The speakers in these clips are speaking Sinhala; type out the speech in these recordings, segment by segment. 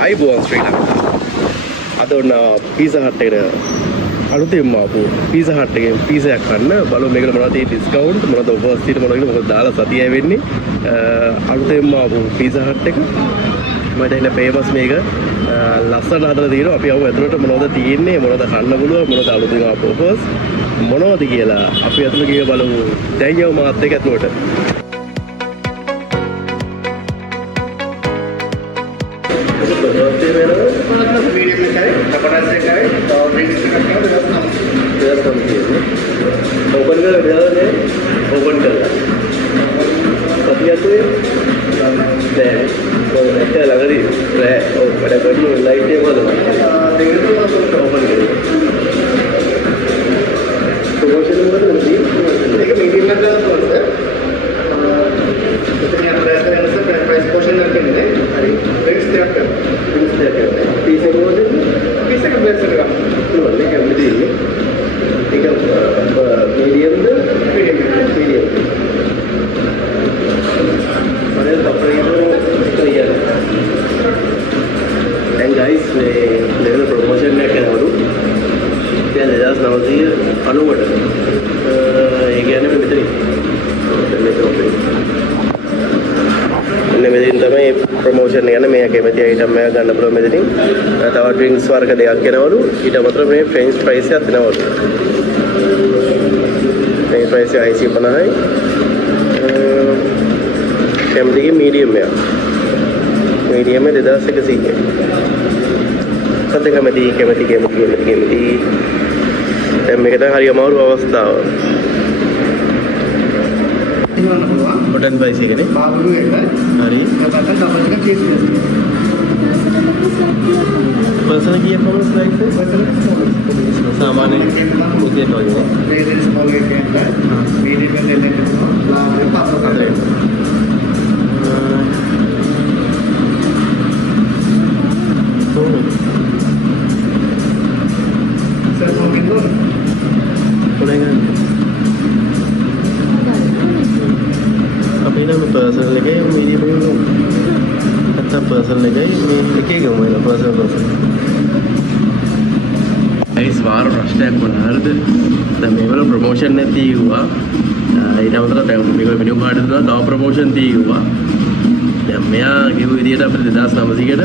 ආයිබෝන් ශ්‍රී ලංකා. අද ඔන්න පීසා හට් එකට අලුතෙන්ම ආපු පීසා හට් එකෙන් පීසා එකක් ගන්න බලමු මේකට මොනවද තියෙන්නේ ඩිස්කවුන්ට් මොනවද ඔෆර්ස් තියෙන්නේ මොනවද කියලා මොකද දාලා සතියයි වෙන්නේ අලුතෙන්ම ආපු පීසා හට් එක මට ඉන්න ෆේමස් මේක ලස්සන හදලා තියෙනවා අපි ආව ඇතුළට මොනවද තියෙන්නේ මොනවද කන්න පුළුවන් මොනවද අලුතෙන් ආපු ඔෆර්ස් මොනවද කියලා අපි ඇතුළට ගිහ බලමු දැන් යමු මාත් එක්ක ඇතුළට ओपन कर ओपन कर अच्छा लग रही है लाइट ओपन ප්‍රොමෝෂන් එක මේ කැමති අයිටම් එකක් ගන්න පුළුවන් මෙතනින්. තව ඩ්‍රින්ක්ස් වර්ග දෙකක් එනවලු. ඊට අමතරව මේ ෆ්‍රෙන්ච් ෆ්‍රයිස් එකක් එනවලු. ෆ්‍රෙන්ච් ෆ්‍රයිස් 650යි. කැමතිගේ මීඩියම් එකක්. මීඩියම් එක 2100යි. සද්ද කැමති. දැන් මේක තමයි හරි අමාරු අවස්ථාව. Hotel by sih ni. Hari. Person की apa mas like से? सामान है. उसे तो ये. पर्सनल लेके मेरी भी अच्छा पर्सनल लेके मैं लेके गया हूँ मेरा पर्सनल इस बार प्रश्न कोणार्द द मेवल प्रमोशन ने दी हुआ इधर मतलब टाइम मेरे वीडियो कार्ड था गाँव प्रमोशन दी हुआ मैं आगे हुई थी अपने दिदास नामसी के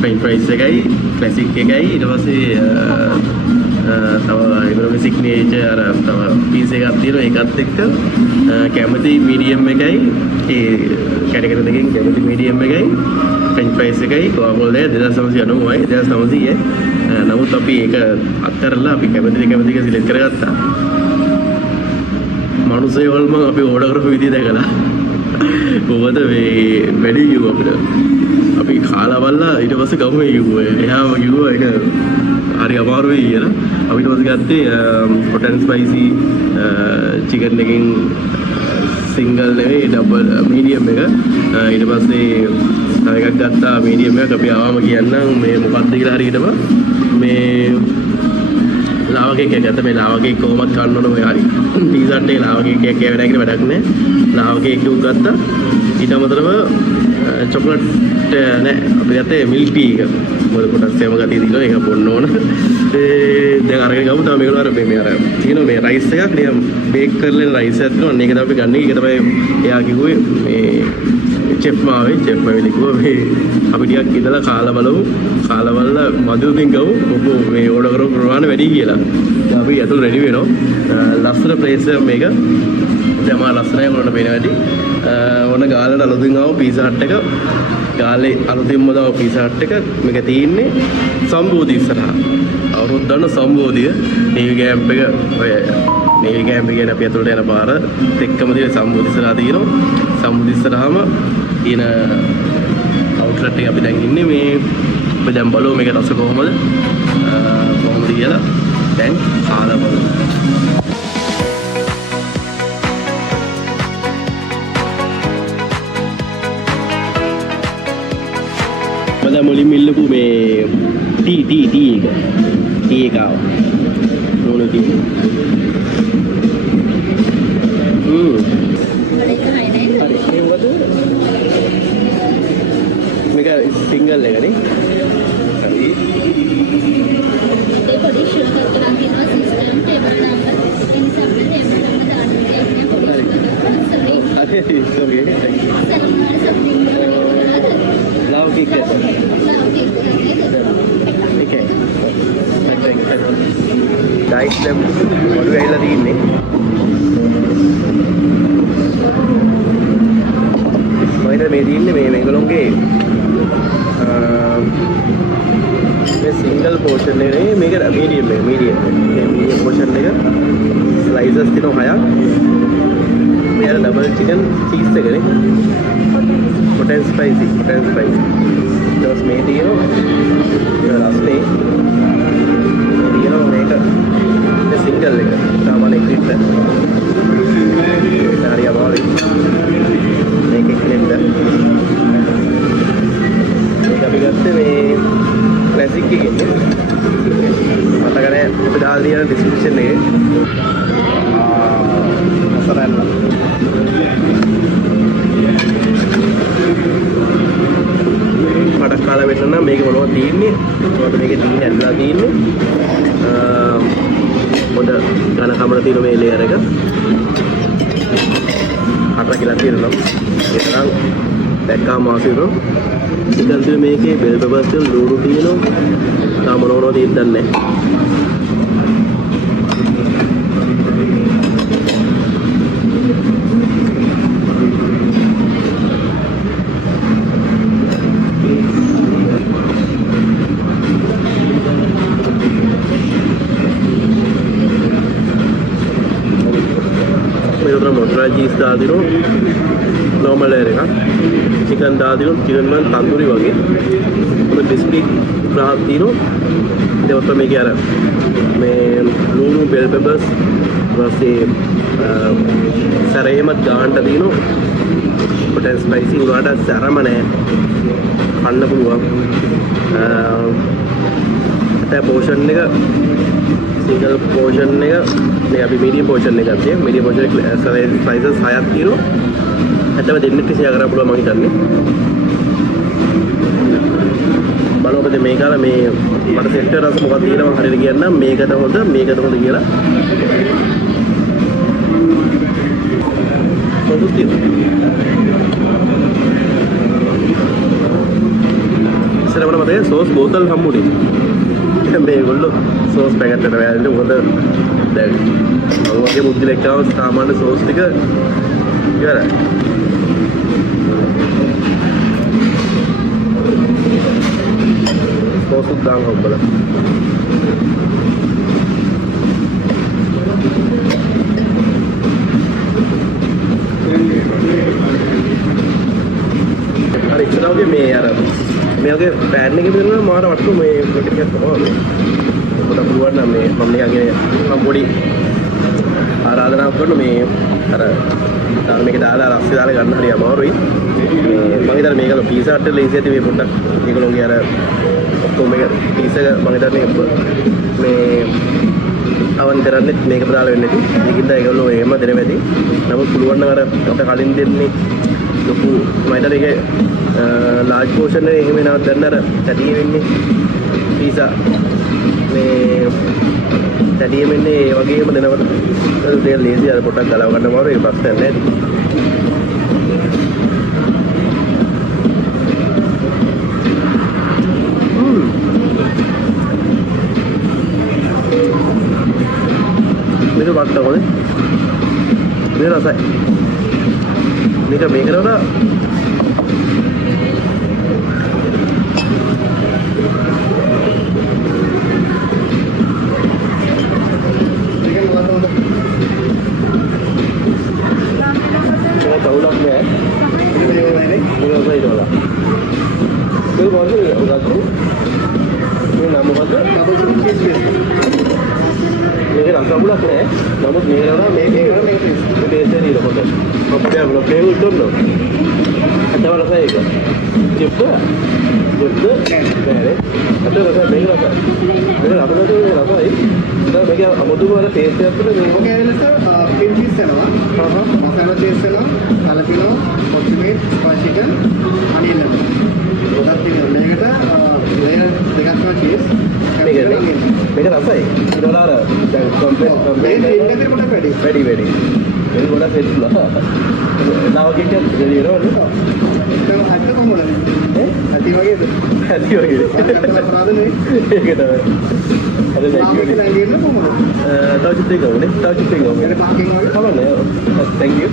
फ्रेंच फ्राइज से गई क्लासिक के गई इधर से තව ඒගොල්ලෝගේ සිග්නේචර් තව පීස් එකක් තියෙනවා ඒකත් එක්ක කැමති මීඩියම් එකයි ඒ කැටගරි දෙකෙන් කැමති මීඩියම් එකයි ෆ්‍රෙන්ච් ෆ්‍රයිස් එකයි කොහොමද 2990යි 2900යි නමුත් අපි ඒක අත්හැරලා අපි කැමති එක සිලෙක්ට් කරගත්තා මනුස්සයවල්ම අපි ඕඩර් කරපු විදිය දැකලා කොහොමද මේ වැඩි කිව්ව අපිට අපි කාලා බලලා ඊට පස්සේ ගමු කිව්වා එයාම කිව්වා ඒක හරි අමාරුයි කියලා අපි ඊට පස්සේ ගත්තේ hot and spicy chicken එකකින් single නෙවෙයි double medium එක ඊට පස්සේ තව එකක් ගත්තා medium එක අපි ආවම කියන්නම් මේ මොකක්ද කියලා හරියටම මේ ලාවා කේක් එකක් ගත්තා මේ ලාවා කේක් කොහොමද කන්න ඕන ඔය හරි පීසා එකේ ලාවා කේක් එකක් කෑවේ නැහැ කියලා වැඩක් නැහැ ලාවා කේක් එකක් ගත්තා ඊට අමතරව චොක්ලට් නෑ අපි ගත්තේ මිල්ක් ටී එක මොකද පොට්ටස්සියම ගතිය දිනවා ඒක බොන්න ඕන දැන් අරගෙන ගමු තමයි මේගොල්ලෝ අර මේ අර තියෙනවා මේ රයිස් එකක් නිකන් බේක් කරලා රයිස් එකක් තියෙනවා මේක තමයි අපි ගන්න එක තමයි එයා කිව්වේ මේ චෙෆ් මාවෙලි කිව්වා මේ අපි ටිකක් ඉඳලා කාලා බලමු කාලා බලලා මදුරුකින් ගමු මොකෝ මේ ඕඩර් කරපු ප්‍රමාණය වැඩි කියලා දැන් අපි ඇතුළ රෙඩි වෙනවා ලස්සන ප්ලේස් එක මේක දැන් මා ලස්සනයි ඔයාලට පේන වැඩි ඕන ගාලට අලුතින් ආව පීසා හට් එක ගාලේ අලුතින්ම දාව පීසා හට් එක මේක තියෙන්නේ සම්බෝධි ඉස්සරහා අවුරුද්ද ගන්න සම්බෝධිය නේවි කැම්ප් එක ඔය නේවි කැම්ප් එකේ අපි ඇතුළට යන පාර එක්කම තියෙන සම්බෝධි ඉස්සරහා තියෙනවා සම්බෝධි ඉස්සරහාම තියෙන අවුට්ලට් එක අපි දැන් ඉන්නේ මේ අපි දැන් බලමු මේක රස කොහොමද කියලා දැන් කාලා බලමු මම මුලින්ම ඉල්ලපු මේ ටී එක ආවා නෝන ටී මේක සිංගල් එකනේ Okay. Guys, දැන් ඔළුව ඇවිල්ලා තින්නේ. මොකද මේ තින්නේ මේගොල්ලෝගේ මේ සිංගල් පෝෂන් එක නෙමෙයි මේක මීඩියම් එක මීඩියම් පෝෂන් එක ස්ලයිසස් තියෙනවා 6ක්. මේ අර ඩබල් චිකන් චීස් එකනේ. hot and spicy. ඊට මේ තියෙනවා රස්නේ. මේ තියෙනවා මේක සිංගල් එක. සාමාන්‍ය එක්ක හරි අමාරුයි. මේක එක්කෙන්න. මේක අපි ගත්තේ මේ ක්ලාසික් එකේ. මතක නැහැ අපි දාලා තියෙන ඩිස්ක්‍රිප්ෂන් එකේ. මසරැල්ලා. පඩක් කාලා වෙන්න නම් මේක මොනවද තියෙන්නේ? මොකද මේකේ තියෙන්නේ ඇදලා තියෙන්නේ. පොඩ ඝන කමර තියෙන මේ ලේයර් එක. හතර කියලා තියෙනවා. ඒක නම් දැක්කාම ආසිරෝ. චිකන් තියෙන මේකේ බෙල් පෙපර්ස් තියෙන ලුණු තියෙනවා. තා මොනවද තියෙන්නේ දන්නේ නැහැ. मोटरा चीज दाल दिनो नॉर्मल है रहेगा चिकन दाल दिनो चिकन में तंदूरी वगे तो क्रिस्पी फ्राई दिनो ये मतलब मैं क्या रहा मैं लूनू बेल पेपर्स वैसे सरे मत गांड दिनो बट स्पाइसी उड़ाड़ा सारा मने खाना पुलवा अतः पोषण ने का सिंगल पोर्शन ने का मैं अभी मीडियम पोर्शन ने करते हैं मीडियम पोर्शन स्लाइसेस 6ක් තියෙනවා හැබැයි දෙන්නෙක් ෂෙයා කරලා පුළුවන් මම හිතන්නේ බලවද මේකලා මේ මට සෙට් රස මොකක්ද කියලා මම හරියට කියන්නම් මේකද හොඳ කියලා සතුටු ඉස්සරහට මතකයි සෝස් බෝතල් හම්බුනේ මේගොල්ලෝ සෝස් පැකට් එකට වැල්ලේ මොකද දැන් වගේ මුද්දලෙක් ආව සාමාන්‍ය සෝස් ටික ඉවරයි සෝස් උත් දාන්න ඔබලා අර ඉස්සරහගේ මේ අර මේකේ පෑන් එකේ දෙනවා මාර වට්ටු මේ ටිකක් තමයි පොඩ පුළුවන් නම් මේ මම නිකන්ගේ මම පොඩි ආරාධනාවක් කරන මේ අර මේක දාලා රස්සේ දාලා ගන්න හරිය අමාරුයි මේ මම හිතන්නේ මේක පීසා හට් එකේ ලේසියට මේ පොඩ්ඩක් ඒගොල්ලෝගේ අර ඔක්කොම මේක පීසා මම හිතන්නේ මේ අවන් කරන්නේ මේක දාලා වෙන්නේ නැති ඒකින්ද ඒගොල්ලෝ එහෙම දෙන වැඩි නමුත් පුළුවන් නම් අර අපිට කලින් දෙන්නේ ලොකු මම හිතන්නේ ඒක लार्ज पोर्शन में එහෙම නවත් දැන් අර තැටිය වෙන්නේ පීසා මේ තැටිය වෙන්නේ ඒ වගේම දෙනවද ඒක දෙය ලේසි අර පොටක් ගලව ගන්න මාරු ඒක ප්‍රශ්නයක් නැහැ මේක වට්ටකොනේ මේ රසයි මේක කරලා මේක රසබුලක් නෑ නමුත් මේක ටේස්ට් එක නේද හොඳ අපිට අපල ෆ්ලේවර් දුන්නොත් අතව රසයි ඒක චිප්ප නෑ අතව රසයි මේක රසයි මේක අපලට රසයි ඉතින් මේක අමුතුම වල ටේස්ට් එකක් තියෙනවා මේක ඇවිල්ලා පින් චීස් වෙනවා මසාලා චීස් වෙනවා කලකිනෝ කොත්තිමේ ස්පයිසි චිකන් අනියන් වෙනවා ඔතත් තියෙනවා මේකට ලේයර් දෙකක් තමයි චීස් මේක රසයි ඊට වඩා දැන් කම්ප්ලීට් ඉන්නකේ පොඩ වැඩි Jadi mana set pula. Lawa kita jadi orang tu. Kalau ada kamu mana? Hati bagi tu. Hati bagi. Kata perada ni. Kita. Ada Lama lagi. kita lagi ni kamu. Tahu cerita kau ni? Tahu cerita kau. Ada parking lagi. Apa ni? Thank you.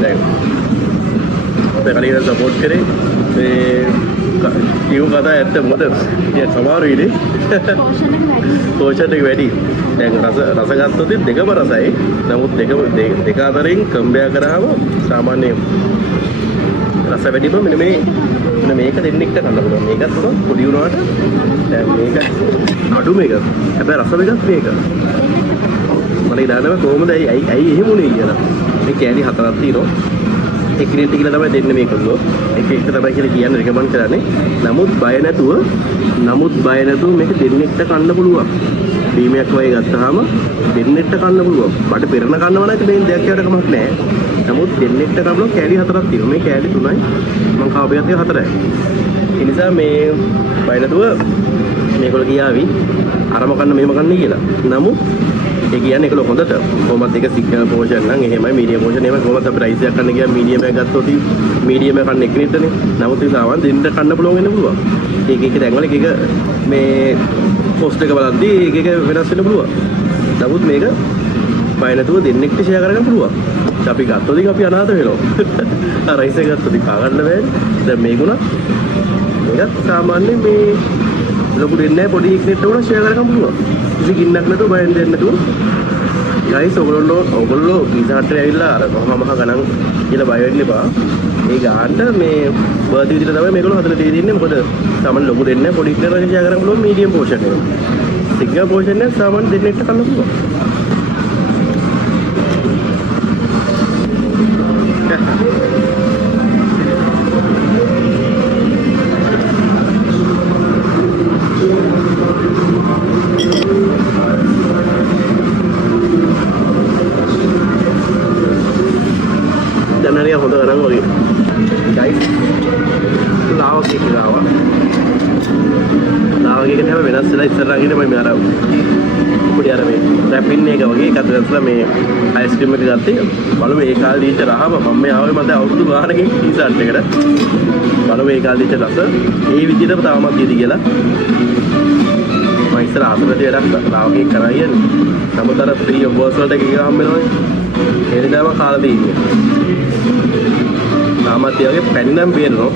Thank. අපේ කලින් සපෝට් කරේ මේ කියු කතා ඇත්ත මොකද ඉතින් සමහර විදිහේ පෝෂන් එක වැඩි දැන් රස ගත්තොත් දෙකම රසයි නමුත් දෙක අතරින් කම්බෑ කරාම සාමාන්‍ය රස වැඩිම මෙන්න මේක දෙන්නෙක්ට කන්න පුළුවන් මේකත් උනොත් පොඩි වුණාට දැන් මේක අඩු මේක හැබැයි රස වෙනස් මේක මම ඉදානම කොහොමද ඇයි එහෙම උනේ කියලා මේ කෑලි හතරක් තියෙනවා එකිනෙට කියලා තමයි දෙන්නේ මේකලෝ එක තමයි කියලා කියන්නේ රෙකමන්ඩ් කරන්නේ නමුත් බය නැතුව මේක දෙන්නෙක්ට කන්න පුළුවන් බීමයක් වගේ ගත්තාම දෙන්නෙක්ට කන්න පුළුවන් මට පෙරණ කන්නවා නම් මේ දෙයක් කියවට කමක් නැහැ නමුත් දෙන්නෙක්ට කන්න කෑලි හතරක් තියෙනවා මේ කෑලි තුනයි මම කාපියත් එක හතරයි ඒ නිසා මේ බය නැතුව මේගොල්ලෝ කියාවි අරම කන්න මෙහෙම කන්න කියලා නමුත් ඒ කියන්නේ ඒකල හොඳට කොහොමද ඒක සිග්නල් පෝෂන් නම් එහෙමයි මීඩියම් පෝෂන් එහෙමයි කොහොමද අපි රයිස් එකක් කන්න ගියා මීඩියම් එකක් ගත්තොත් මීඩියම් එක කන්න එක්කෙනෙක්ටනේ නමුත් ඒ සාමාන්‍ය දෙන්න කන්න පුළුවන් වෙන්න පුළුවන් ඒක තැන්වල එක මේ පෝස්ට් එක බලද්දී ඒක වෙනස් වෙන්න පුළුවන් නමුත් මේක බය නැතුව දෙන්නෙක්ට ෂෙයා කරගන්න පුළුවන් අපි ගත්තොත් අපි අනාථ වෙනවා රයිස් එක ගත්තොත් කා ගන්න බෑනේ දැන් මේකුණා මේකත් සාමාන්‍ය මේ ලොකු දෙන්නේ පොඩි එක්කෙනෙක්ට උනා ෂෙයා කරගන්න පුළුවන් කිසි ගින්නක් නැතුව බයෙන් දෙන්න නැතුව ගයිස් ඔයගොල්ලෝ පීසා හට් එකේ ඇවිල්ලා අර මහ ගණන් කියලා බය වෙන්න එපා ඒ ගානට මේ බර්ත් විදිහට තමයි මේගොල්ලෝ හදලා තියෙන්නේ මොකද සාමාන්‍ය ලොකු දෙන්නේ පොඩි එක්කෙනෙක්ට ෂෙයා කරගන්න පුළුවන් මීඩියම් පෝෂන් එක සිග්නල් පෝෂන් එක සාමාන්‍ය දෙන්නෙක්ට කන්න පුළුවන් දැනරිය හොඳ ගණන් වගේ ගයිස් ලාවා කේක් ගාවා ලාවා කේක් එක වෙනස් වෙලා ඉස්සරහගෙන මම අර පොඩි අර මේ රැපින් එක වගේ එකක් දැස්ලා මේ අයිස්ක්‍රීම් එක ගත්තේ බලමු මේ කාලේ දීච්ච රහම මම මේ ආවේ මට අවුරුදු ගානකින් ටීසර්ට් එකට බලමු මේ කාලේ දීච්ච රස ඒ විදිහටම තාමත් දීදි කියලා මම ඉස්සර අතරදී වැඩක් ලාවා කේක් කරා කියන්නේ නමුත් අර ෆ්‍රී ඔෆ් වර්ස් වලට ගියා හම්බ වෙනවනේ ඒ නිසාම කාලා දෙන්නේ තාමත් ඒ වගේ පැණි නම් පේනවා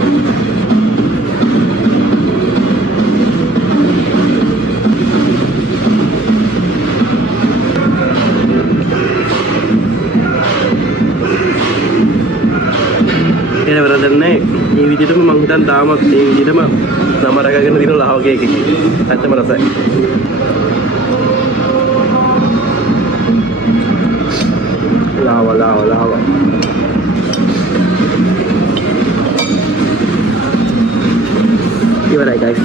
එන වරදන්නේ මේ විදිහටම මං හිතන් තාමත් මේ විදිහටම නම රැකගෙන දින ලාව කේක් එකේ ඇත්තම රසයි ලාව ඉවරයි guys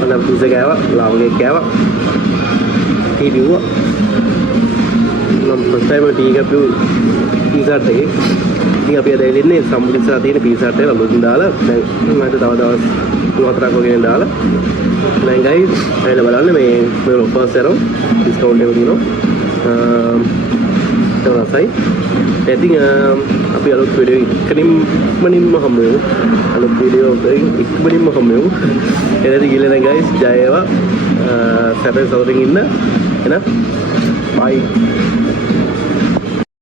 මම පීසා ගාවා ලාව කේක් ගාවා ටී බිව්වා මම ෆස්ට් ටයිම් ටී එකක් පීසාට් එකේ ඉතින් අපි අද එන්නේ සම්මුතිසා තියෙන පීසාට් එක ලොකුන් දාලා දැන් මම තව දවස් 3-4ක් වගේ දාලා දැන් guys ඇවිල්ලා බලන්න මේ ඔෆර්ස් කරනවා ඩිස්කවුන්ට් එක දිනවා තවසයි ඉතින් අපි අලුත් වීඩියෝ ඉක්මනින්ම හම්බ වෙමු අලුත් වීඩියෝ එකකින් ඉක්මනින්ම හම්බ වෙමු එතන ගිහලා guys ජය වේවා සැපෙන් සතුටින් ඉන්න එහෙනම් bye